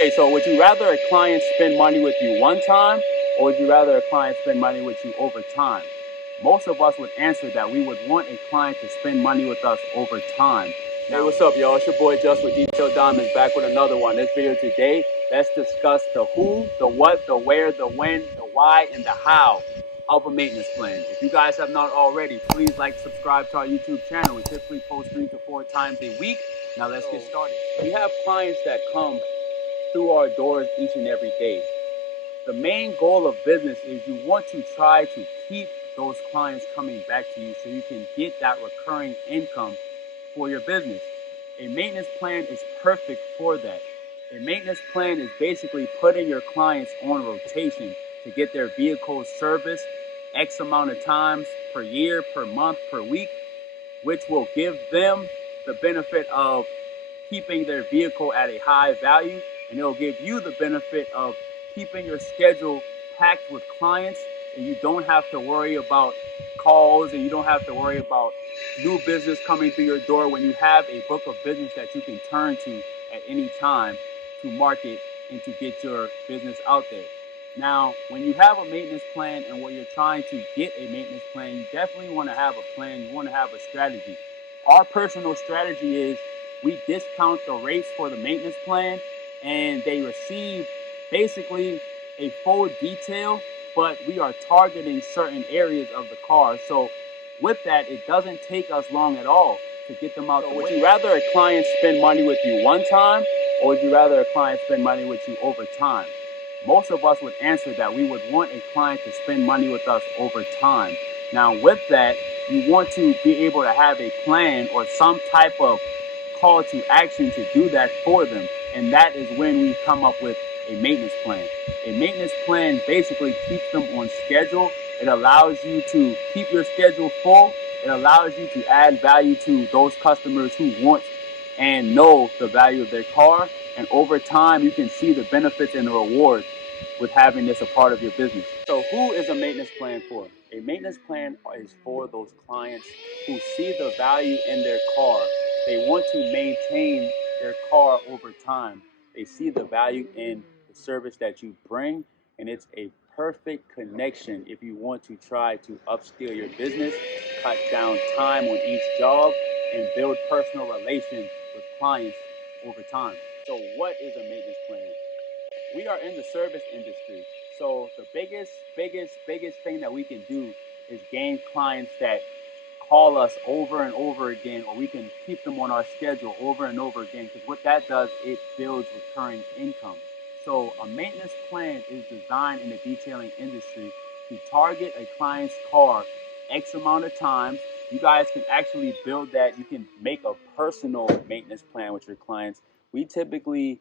Okay, so would you rather a client spend money with you one time, or would you rather a client spend money with you over time? Most of us would answer that we would want a client to spend money with us over time. Hey, what's up, y'all? It's your boy Just with Detail Diamonds, back with another one. This video today, let's discuss the who, the what, the where, the when, the why, and the how of a maintenance plan. If you guys have not already, please like, subscribe to our YouTube channel. We typically post 3 to 4 times a week. Now let's get started. We have clients that come through our doors each and every day. The main goal of business is you want to try to keep those clients coming back to you so you can get that recurring income for your business. A maintenance plan is perfect for that. A maintenance plan is basically putting your clients on rotation to get their vehicles serviced X amount of times per year, per month, per week, which will give them the benefit of keeping their vehicle at a high value, and it'll give you the benefit of keeping your schedule packed with clients, and you don't have to worry about calls, and you don't have to worry about new business coming through your door when you have a book of business that you can turn to at any time to market and to get your business out there. Now, when you have a maintenance plan and when you're trying to get a maintenance plan, you definitely want to have a plan. You want to have a strategy. Our personal strategy is we discount the rates for the maintenance plan, and they receive basically a full detail, but we are targeting certain areas of the car. So with that, it doesn't take us long at all to get them out. So would you rather a client spend money with you one time, or would you rather a client spend money with you over time? Most of us would answer that we would want a client to spend money with us over time. Now with that, you want to be able to have a plan or some type of call to action to do that for them. And that is when we come up with a maintenance plan. A maintenance plan basically keeps them on schedule. It allows you to keep your schedule full. It allows you to add value to those customers who want and know the value of their car. And over time, you can see the benefits and the rewards with having this a part of your business. So who is a maintenance plan for? A maintenance plan is for those clients who see the value in their car. They want to maintain their car over time. They see the value in the service that you bring, and it's a perfect connection if you want to try to upscale your business, cut down time on each job, and build personal relations with clients over time. So what is a maintenance plan? We are in the service industry. So the biggest thing that we can do is gain clients that call us over and over again, or we can keep them on our schedule over and over again, because what that does, it builds recurring income. So a maintenance plan is designed in the detailing industry to target a client's car X amount of times. You guys can actually build that. You can make a personal maintenance plan with your clients. We typically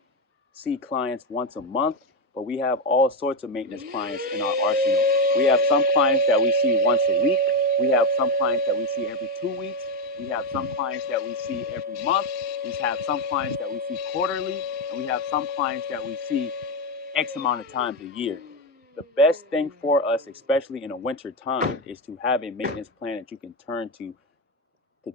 see clients once a month, but we have all sorts of maintenance clients in our arsenal. We have some clients that we see once a week. We have some clients that we see every 2 weeks. We have some clients that we see every month. We have some clients that we see quarterly. And we have some clients that we see X amount of times a year. The best thing for us, especially in a winter time, is to have a maintenance plan that you can turn to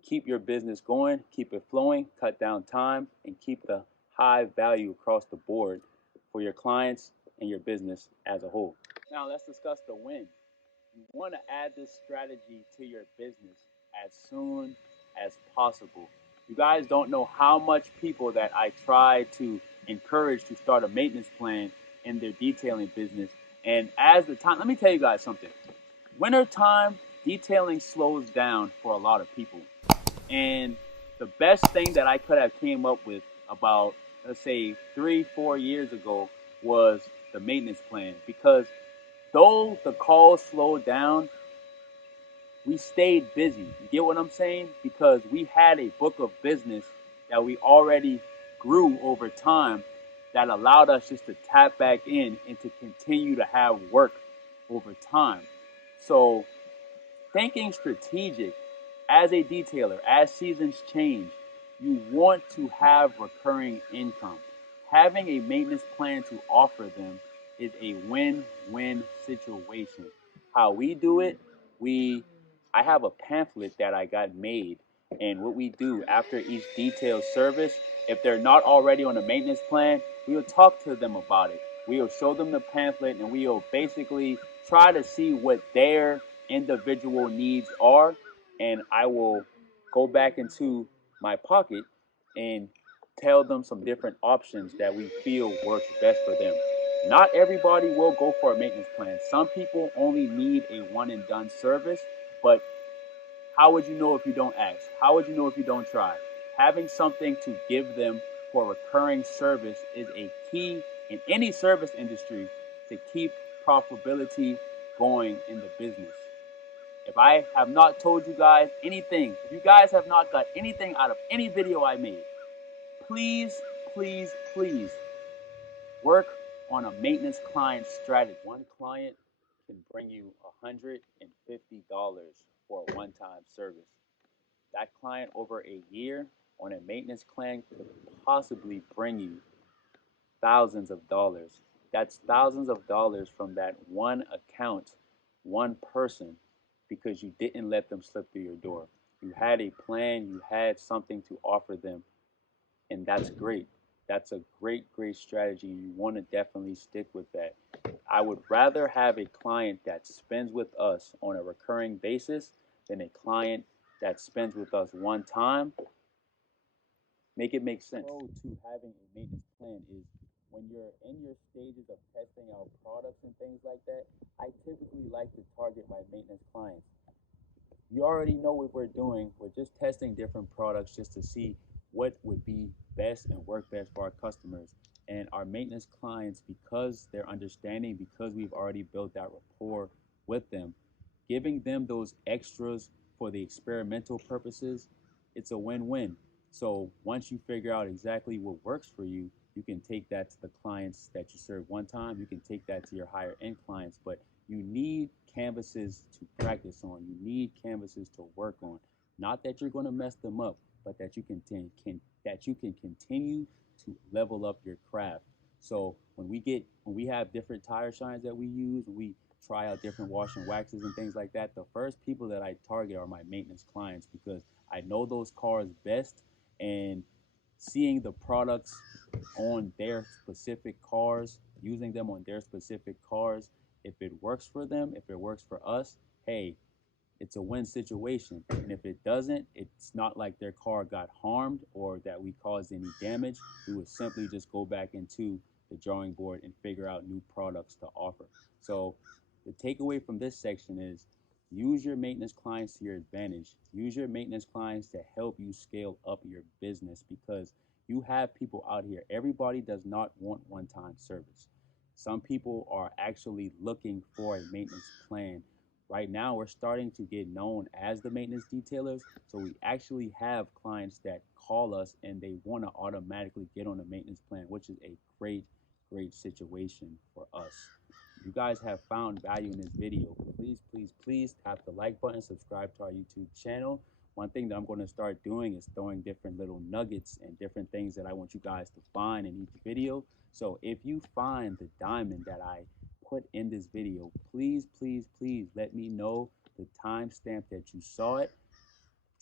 keep your business going, keep it flowing, cut down time, and keep the high value across the board for your clients and your business as a whole. Now let's discuss the win. You want to add this strategy to your business as soon as possible. You guys don't know how much people that I try to encourage to start a maintenance plan in their detailing business. And as the time, let me tell you guys something. Winter time, detailing slows down for a lot of people. And the best thing that I could have came up with about, let's say, 3-4 years ago was the maintenance plan. Because though the calls slowed down, we stayed busy. You get what I'm saying? Because we had a book of business that we already grew over time that allowed us just to tap back in and to continue to have work over time. So thinking strategic as a detailer, as seasons change, you want to have recurring income. Having a maintenance plan to offer them is a win-win situation. How we do it, I have a pamphlet that I got made, and what we do after each detailed service, if they're not already on a maintenance plan, We will talk to them about it. We will show them the pamphlet, and we will basically try to see what their individual needs are. And I will go back into my pocket and tell them some different options that we feel works best for them. Not everybody will go for a maintenance plan. Some people only need a one and done service, but how would you know if you don't ask? How would you know if you don't try? Having something to give them for recurring service is a key in any service industry to keep profitability going in the business. If I have not told you guys anything, if you guys have not got anything out of any video I made, please, please, please work on a maintenance client strategy. One client can bring you $150 for a one-time service. That client over a year on a maintenance plan could possibly bring you thousands of dollars. That's thousands of dollars from that one account, one person, because you didn't let them slip through your door. You had a plan, you had something to offer them, and that's great. That's a great strategy. You want to definitely stick with that. I would rather have a client that spends with us on a recurring basis than a client that spends with us one time. Make it make sense. To having a maintenance plan is when you're in your stages of testing out products and things like that, I typically like to target my maintenance clients. You already know what we're doing. We're just testing different products just to see what would be best and work best for our customers. And our maintenance clients, because they're understanding, because we've already built that rapport with them, giving them those extras for the experimental purposes, it's a win-win. So once you figure out exactly what works for you, you can take that to the clients that you serve one time. You can take that to your higher end clients, but you need canvases to practice on. You need canvases to work on. Not that you're going to mess them up, but that you can continue to level up your craft. So when we have different tire shines that we use, we try out different wash and waxes and things like that. The first people that I target are my maintenance clients because I know those cars best, and seeing the products on their specific cars, using them on their specific cars, if it works for them, if it works for us, hey, it's a win situation. And if it doesn't, it's not like their car got harmed or that we caused any damage. We would simply just go back into the drawing board and figure out new products to offer. So the takeaway from this section is use your maintenance clients to your advantage. Use your maintenance clients to help you scale up your business because you have people out here. Everybody does not want one-time service. Some people are actually looking for a maintenance plan. Right now, we're starting to get known as the maintenance detailers. So we actually have clients that call us and they want to automatically get on a maintenance plan, which is a great situation for us. If you guys have found value in this video, please tap the like button, subscribe to our YouTube channel. One thing that I'm going to start doing is throwing different little nuggets and different things that I want you guys to find in each video. So if you find the diamond that I put in this video, please let me know the timestamp that you saw it.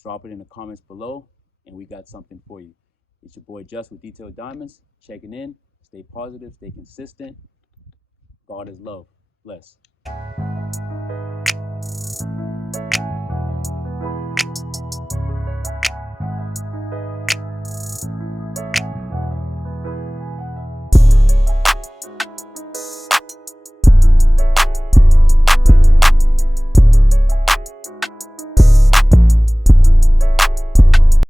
Drop it in the comments below, and we got something for you. It's your boy Just with Detailed Diamonds, checking in. Stay positive, stay consistent. God is love. Bless.